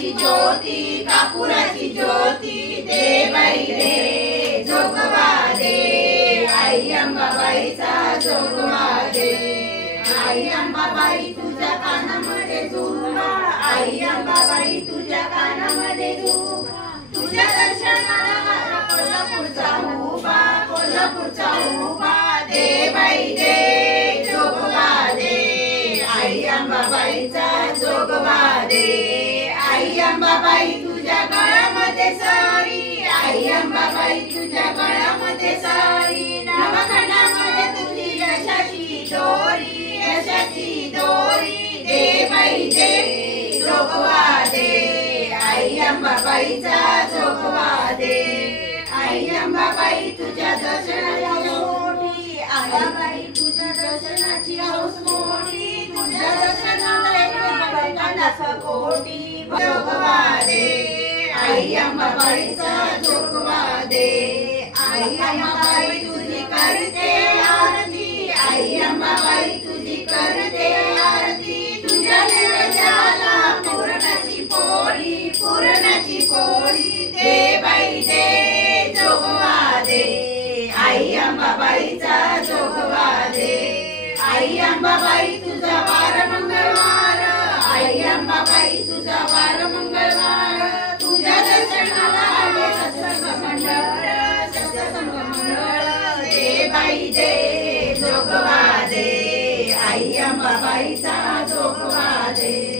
कापुराची ज्योती कापुराची ज्योती दे बाई दे जोगवा दे आई अंबाबाईचा जोगवा दे आई अंबाबाई तुझ्या कानामध्ये झुंबा आई अंबाबाई तुझ्या कानामध्ये झुंबा तुझ्या दर्शनाला कोल्हापूरचा उभा दे बाई दे जोगवा दे आई अंबाबाईचा जोगवा दे आई अंबाबाई तुझ्या गळ्यामध्ये साडी आई अंबाबाई तुझ्या गळ्यामध्ये साडी नवखंडामध्ये तुझी यशाची दोरी दे बाई दे जोगवा दे आई अंबाबाईचा जोगवा दे आई अंबाबाई तुझ्या दर्शनाची मोठी अंबाबाई तुझ्या दर्शनाची हौस मोठी तुझ्या दर्शनाला कोटी जोगवा दे आई अंबाबाईचा जोगवा दे आई अंबाबाई तुझी करते आरती आई अंबाबाई तुझी करते आरती तुझ्या नैवेद्याला पुरणाची पोळी दे बाई दे जोगवा दे आई अंबाबाईचा जोगवा दे आई अंबाबाई तुझा वार मंगळवार आई अंबाबाई तुझा वार मंगळवार तुझ्या दर्शनाला आले सत्संग मंडळ दे बाई दे जोगवा दे आई अंबाबाईचा जोगवा दे।